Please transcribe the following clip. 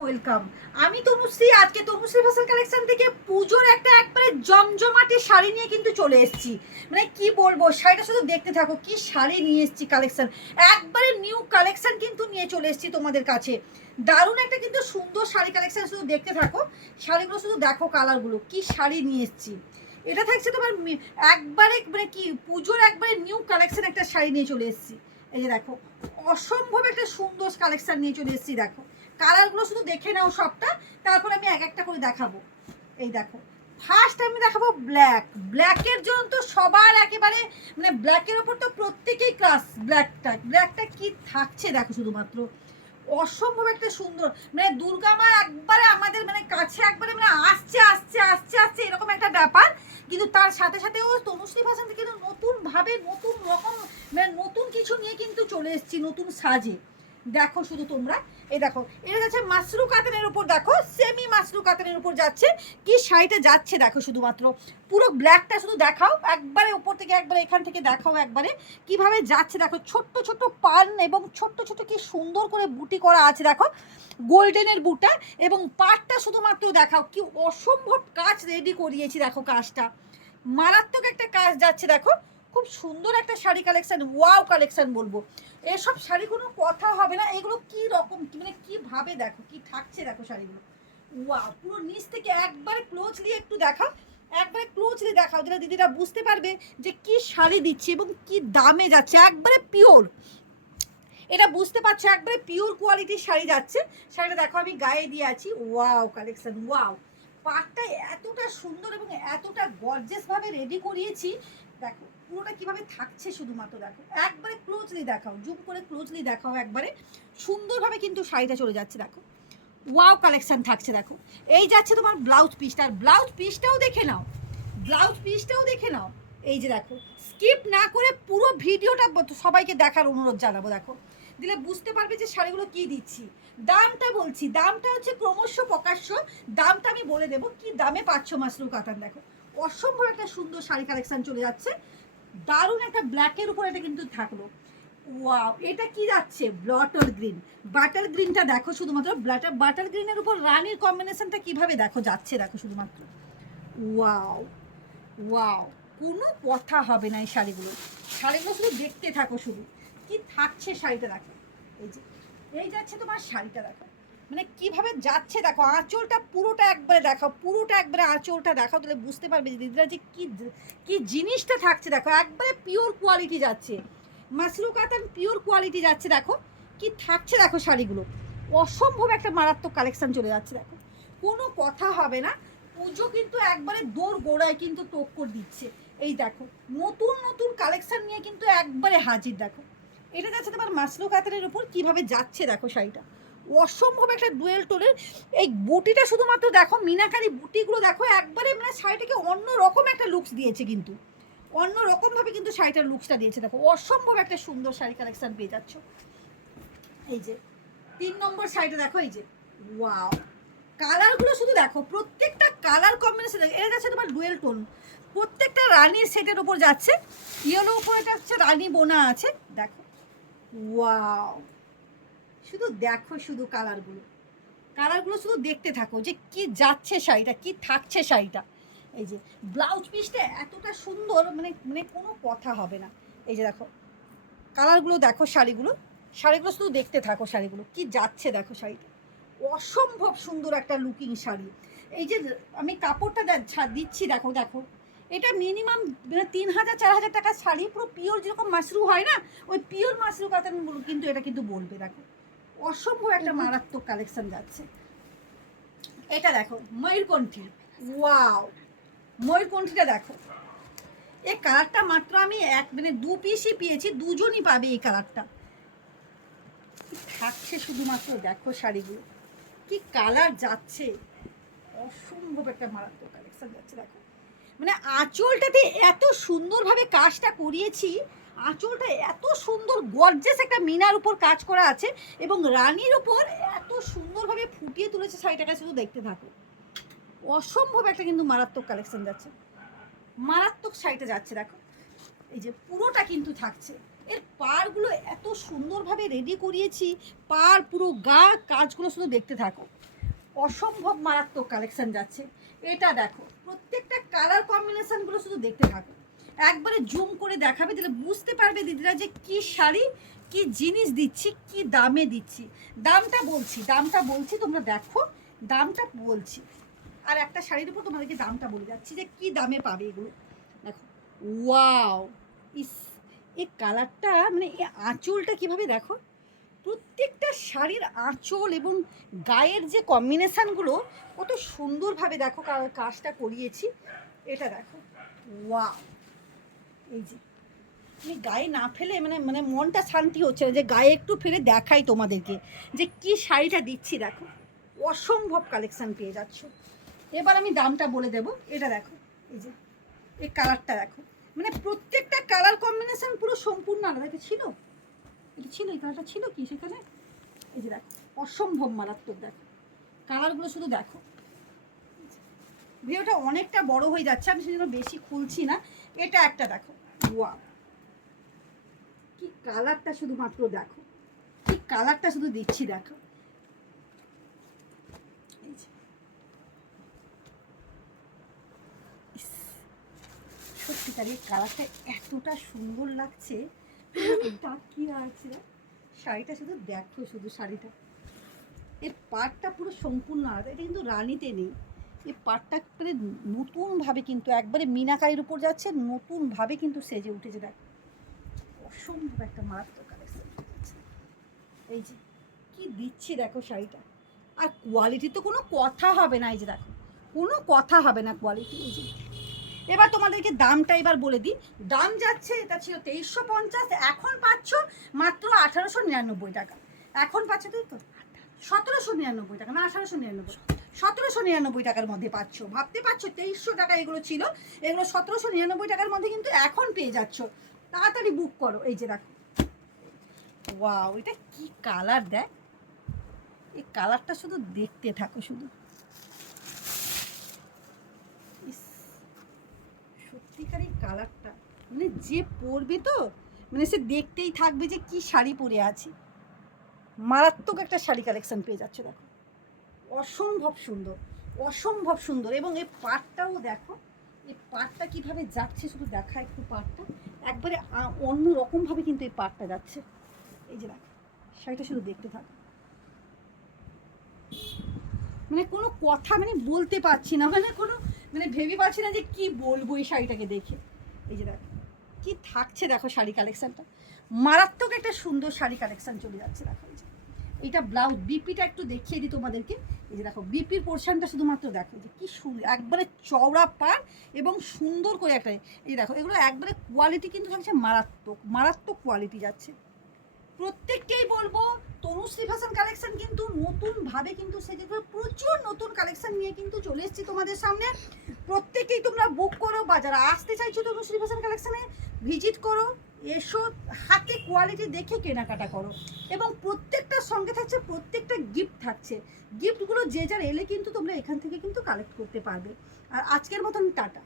Welcome. আমি তনুশ্রী। আজকে Tanushree fashion collection থেকে পুজোর একটা একবারে জমজমাটে শাড়ি নিয়ে কিন্তু চলে এসেছি। মানে কি বলবো, শাড়িটা শুধু দেখতে থাকো, কি শাড়ি নিয়ে এসেছি কালেকশন, একবারে নিউ কালেকশন কিন্তু নিয়ে চলে এসেছি তোমাদের কাছে। দারুণ একটা কিন্তু সুন্দর শাড়ি কালেকশন, শুধু দেখতে থাকো, শাড়িগুলো শুধু দেখো, কালারগুলো কি শাড়ি নিয়ে এসেছি। এটা থাকছে তোমার একবারে মানে কি পুজোর একবারে নিউ কালেকশন একটা শাড়ি নিয়ে চলে এসেছি। এই যে দেখো, অসম্ভব একটা সুন্দর কালেকশন নিয়ে চলে এসেছি। দেখো কালারগুলো শুধু দেখে নাও সবটা, তারপর আমি এক একটা করে দেখাবো। এই দেখো, ফার্স্ট আমি দেখাবো ব্ল্যাক। ব্ল্যাকের জন্য তো সবার একেবারে মানে ব্ল্যাকের ওপর তো প্রত্যেকেই ক্লাস। ব্ল্যাকটা কি থাকছে দেখো, শুধুমাত্র অসম্ভব একটা সুন্দর, মানে দুর্গা মা একবারে আমাদের মানে কাছে একবারে মানে আসছে আসছে আসছে আসছে এরকম একটা ব্যাপার। কিন্তু তার সাথে সাথে ও তনুশ্রী ফ্যাশন থেকে কিন্তু নতুনভাবে নতুন রকম মানে নতুন কিছু নিয়ে কিন্তু চলে এসেছি, নতুন সাজে। দেখো শুধু তোমরা, এই দেখো এটা যাচ্ছে মাসরু কাতানের উপর, দেখো সেমি মাসরু কাতানের উপর যাচ্ছে। কি শাড়িটা যাচ্ছে দেখো, শুধুমাত্র পুরো ব্ল্যাকটা শুধু দেখাও, একবারে উপর থেকে একবারে এখান থেকে দেখাও একবারে কিভাবে যাচ্ছে। দেখো ছোট্ট ছোট্ট পান এবং ছোট্ট ছোট্ট কি সুন্দর করে বুটি করা আছে, দেখো গোল্ডেনের বুটা, এবং পাটটা শুধুমাত্র দেখাও, কি অসম্ভব কাজ রেডি করিয়েছি। দেখো কাজটা মারাত্মক একটা কাজ যাচ্ছে। দেখো খুব সুন্দর একটা শাড়ি কালেকশন, ওয়াও কালেকশন বলবো। এসব শাড়ি কোনো কথা হবে না, এগুলো কি রকম মানে কিভাবে দেখো কি থাকছে, দেখো শাড়িগুলো ওয়াও। পুরো নিচ থেকে একবারে ক্লোজলি একটু দেখাও, একবারে ক্লোজলি দেখাও, যেটা দিদিরা বুঝতে পারবে যে কি শাড়ি দিচ্ছি এবং কি দামে যাচ্ছে। একবারে পিওর, এটা বুঝতে পারছো, একবারে পিওর কোয়ালিটির শাড়ি যাচ্ছে। শাড়িটা দেখো আমি গায়ে দিয়ে আছি, ওয়াও কালেকশন, ওয়াও। পাটটা এতটা সুন্দর এবং এতটা গর্জিয়াস ভাবে রেডি করিয়েছি। দেখো পুরোটা কিভাবে থাকছে, শুধুমাত্র দেখো, একবারে ক্লোজলি দেখাও, জুম করে ক্লোজলি দেখাও, একবারে সুন্দরভাবে কিন্তু শাড়িটা চলে যাচ্ছে। দেখো ওয়াও কালেকশন থাকছে। দেখো এই যাচ্ছে তোমার ব্লাউজ পিসটা, আর ব্লাউজ পিসটাও দেখে নাও, ব্লাউজ পিসটাও দেখে নাও। এই যে দেখো, স্কিপ না করে পুরো ভিডিওটা সবাইকে দেখার অনুরোধ জানাবো। দেখো দিলে বুঝতে পারবে যে শাড়িগুলো কি দিচ্ছি। দামটা বলছি, দামটা হচ্ছে ক্রমশ প্রকাশ্য, দামটা আমি বলে দেবো কি দামে পাচ্ছ মাসরু কাতান। দেখো অসম্ভব একটা সুন্দর শাড়ি কালেকশন চলে যাচ্ছে, দারুণ একটা ব্ল্যাকের উপর এটা কিন্তু থাকলো। ওয়াও, এটা কি যাচ্ছে বাটার গ্রিন। বাটার গ্রিনটা দেখো, শুধুমাত্র বাটার গ্রিনের উপর রানীর কম্বিনেশনটা কিভাবে দেখো যাচ্ছে, দেখো শুধুমাত্র ওয়াও ওয়াও। কোনো কথা হবে না এই শাড়িগুলো, শাড়িগুলো শুধু দেখতে থাকো, শুধু কি থাকছে শাড়িটা দেখো। এই যে এই যাচ্ছে তোমার শাড়িটা দেখো, মানে কিভাবে যাচ্ছে দেখো, আঁচলটা পুরোটা একবারে দেখাও, পুরোটা একবারে আঁচলটা দেখাও, তাহলে বুঝতে পারবে যে দিদিরা যে কি কি জিনিসটা থাকছে। দেখো একবারে পিওর কোয়ালিটি যাচ্ছে, মাসরু কাতান পিওর কোয়ালিটি যাচ্ছে। দেখো কি থাকছে, দেখো শাড়িগুলো অসম্ভব একটা মারাত্মক কালেকশন চলে যাচ্ছে। দেখো কোনো কথা হবে না, পুজো কিন্তু একবারে দৌড় গোড়ায় কিন্তু টক্কর দিচ্ছে। এই দেখো নতুন নতুন কালেকশন নিয়ে কিন্তু একবারে হাজির। দেখো এটা যাচ্ছে তোমার মাসরু কাতানের উপর, কিভাবে যাচ্ছে দেখো শাড়িটা, অসম্ভব একটা ডুয়েল টোনের। এই বুটিটা শুধুমাত্র দেখো, মিনাকারি বুটিগুলো দেখো, একবারে মানে শাড়িটাকে অন্য রকম একটা লুকস দিয়েছে, কিন্তু অন্য রকমভাবে কিন্তু শাড়িটার লুকসটা দিয়েছে। দেখো অসম্ভব একটা সুন্দর শাড়ি কালেকশন পেয়ে যাচ্ছ। এই যে 3 নম্বর শাড়িটা দেখো, এই যে ওয়াও, কালারগুলো শুধু দেখো, প্রত্যেকটা কালার কম্বিনেশন। এটা যাচ্ছে তোমার ডুয়েল টোন, প্রত্যেকটা রানীর সেটের উপর যাচ্ছে, ইয়েলো উপর এটা হচ্ছে রানী বোনা আছে। দেখো ওয়াও, শুধু দেখো, শুধু কালারগুলো, কালারগুলো শুধু দেখতে থাকো যে কি যাচ্ছে শাড়িটা, কি থাকছে শাড়িটা। এই যে ব্লাউজ পিসটা এতটা সুন্দর, মানে মানে কোনো কথা হবে না। এই যে দেখো কালারগুলো দেখো, শাড়িগুলো শাড়িগুলো শুধু দেখতে থাকো, শাড়িগুলো কি যাচ্ছে দেখো শাড়িটা, অসম্ভব সুন্দর একটা লুকিং শাড়ি। এই যে আমি কাপড়টা দিচ্ছি, দেখো দেখো, এটা মিনিমাম 3000-4000 টাকার শাড়ি, পুরো পিওর, যেরকম মাশরু হয় না, ওই পিওর মাশরু কাতান কিন্তু এটা কিন্তু বলবে। দেখো অসম্ভব একটা মারাত্মক কালেকশন যাচ্ছে। এটা দেখো ময়ূরকণ্ঠী, ওয়াও, ময়ূরকণ্ঠীটা দেখো, এই কালারটা মাত্র আমি মানে 2 পিসই পেয়েছি, দুজনই পাবে এই কালারটা। থাকছে শুধুমাত্র দেখো শাড়িগুলো, কি কালার যাচ্ছে, অসম্ভব একটা মারাত্মক কালেকশন যাচ্ছে। দেখো মানে আঁচলটাতে এত সুন্দরভাবে কাজটা করিয়েছি, আঁচলটা এত সুন্দর গর্জিয়াস একটা মিনার উপর কাজ করা আছে, এবং রানীর উপর এত সুন্দরভাবে ফুটিয়ে তুলেছে শাড়িটাকে, শুধু দেখতে থাকো, অসম্ভব একটা কিন্তু মারাত্মক কালেকশন যাচ্ছে, মারাত্মক শাড়িটা যাচ্ছে। দেখো এই যে পুরোটা কিন্তু থাকছে, এর পাড়গুলো এত সুন্দরভাবে রেডি করিয়েছি, পাড় পুরো গা কাজগুলো শুধু দেখতে থাকো, অসম্ভব মারাত্মক কালেকশন যাচ্ছে। এটা দেখো, প্রত্যেকটা কালার কম্বিনেশনগুলো শুধু দেখতে থাকো, একবারে জুম করে দেখাবে, তাহলে বুঝতে পারবে দিদিরা যে কি শাড়ি, কি জিনিস দিচ্ছি, কি দামে দিচ্ছি। দামটা বলছি তোমরা দেখো, দামটা বলছি। আর একটা শাড়ির উপর তোমাদেরকে দামটা বলে যাচ্ছি যে কি দামে পাবে এগুলো। দেখো, ওয়াও, ইস, এই কালারটা মানে এই আঁচলটা কীভাবে দেখো, প্রত্যেকটা শাড়ির আঁচল এবং গায়ের যে কম্বিনেশানগুলো কত সুন্দরভাবে দেখো কাজটা করিয়েছি। এটা দেখো, ওয়াও, এই যে আমি গায়ে না ফেলে মানে মানে মনটা শান্তি হচ্ছে না যে গায়ে একটু ফেলে দেখাই তোমাদেরকে যে কি শাড়িটা দিচ্ছি। দেখো, অসম্ভব কালেকশান পেয়ে যাচ্ছ। এবার আমি দামটা বলে দেবো। এটা দেখো, এই যে এই কালারটা দেখো, মানে প্রত্যেকটা কালার কম্বিনেশন পুরো সম্পূর্ণ আলাদা। এটা ছিল, এই কালারটা ছিল কি সেখানে, এই যে দেখো, অসম্ভব মারাত্মক। দেখো কালারগুলো শুধু দেখো। ভিডিওটা অনেকটা বড় হয়ে যাচ্ছে, আমি সেজন্য বেশি খুলছি না। এটা একটা দেখো, ওয়াও, কি কালারটা শুধুমাত্র দেখো, কি কালারটা শুধু দিচ্ছি দেখো। সত্যিকার এই কালারটা এতটা সুন্দর লাগছে, তাকিয়ে আছে। শাড়িটা শুধু দেখো, শুধু শাড়িটা, এর পাড়টা পুরো সম্পূর্ণ আলাদা। এটা কিন্তু রানীতে নেই, এই পাড়টা একবারে নতুনভাবে কিন্তু একবারে মিনাকারির উপর যাচ্ছে, নতুনভাবে কিন্তু সেজে উঠেছে। দেখো, অসম্ভব একটা মারাত্মক কালেকশন। এই যে কি দিচ্ছি দেখো শাড়িটা, আর কোয়ালিটি তো কোনো কথা হবে না। এই যে দেখো, কোনো কথা হবে না কোয়ালিটি। এই যে এবার তোমাদেরকে দামটা এবার বলে দিই। দাম যাচ্ছে, এটা ছিল 2350, এখন পাচ্ছ মাত্র 1899 টাকা। এখন পাচ্ছ তাই তো 1799 টাকা, না 1899, 1799 টাকার মধ্যে পাচ্ছ। ভাবতে পারছো 2300 টাকা এগুলো ছিল, এগুলো 1799 টাকার মধ্যে কিন্তু এখন পেয়ে যাচ্ছ। তাড়াতাড়ি বুক করো। এই যে দেখো, ওয়াও, এটা কি কালার দেখ, এই কালারটা শুধু দেখতে থাকো শুধু। সত্যিকার এই কালারটা মানে যে পরবে তো মানে সে দেখতেই থাকবে যে কি শাড়ি পরে আছে। মারাত্মক একটা শাড়ি কালেকশন পেয়ে যাচ্ছে। দেখো, অসম্ভব সুন্দর, অসম্ভব সুন্দর। এবং এই পাটটাও দেখো, এই পাটটা কীভাবে যাচ্ছে শুধু দেখা একটু। পাটটা একবারে অন্য রকমভাবে কিন্তু এই পাটটা যাচ্ছে। এই যে দেখো, শাড়িটা শুধু দেখতে থাকো, মানে কোনো কথা মানে বলতে পারছি না, মানে কোনো মানে ভেবে পাচ্ছি না যে কি বলবো এই শাড়িটাকে দেখে। এই যে দেখো কি থাকছে, দেখো শাড়ি কালেকশানটা মারাত্মক একটা সুন্দর শাড়ি কালেকশান চলে যাচ্ছে। দেখো, এই যে এইটা ব্লাউজ, বিপিটা একটু দেখিয়ে দিই তোমাদেরকে। এই যে দেখো, বিপির পোর্শনটা শুধুমাত্র দেখো যে কি সুন্দর, একবারে চওড়া পাড় এবং সুন্দর করে একটা। এই দেখো, এগুলো একবারে কোয়ালিটি কিন্তু থাকছে মারাত্মক, মারাত্মক কোয়ালিটি যাচ্ছে। প্রত্যেককেই বলবো তনুশ্রী ফ্যাশন কালেকশন কিন্তু নতুনভাবে কিন্তু সেজে প্রচুর নতুন কালেকশন নিয়ে কিন্তু চলে এসেছি তোমাদের সামনে। প্রত্যেকেই তোমরা বুক করো, বা যারা আসতে চাইছো তনুশ্রী ফ্যাশন কালেকশনে ভিজিট করো, এসো, হাতে কোয়ালিটি দেখে কেনাকাটা করো। এবং প্রত্যেকটার সঙ্গে থাকছে প্রত্যেকটা গিফট থাকছে। গিফটগুলো যে যার এলে কিন্তু তোমরা এখান থেকে কিন্তু কালেক্ট করতে পারবে। আর আজকের মতন টাটা।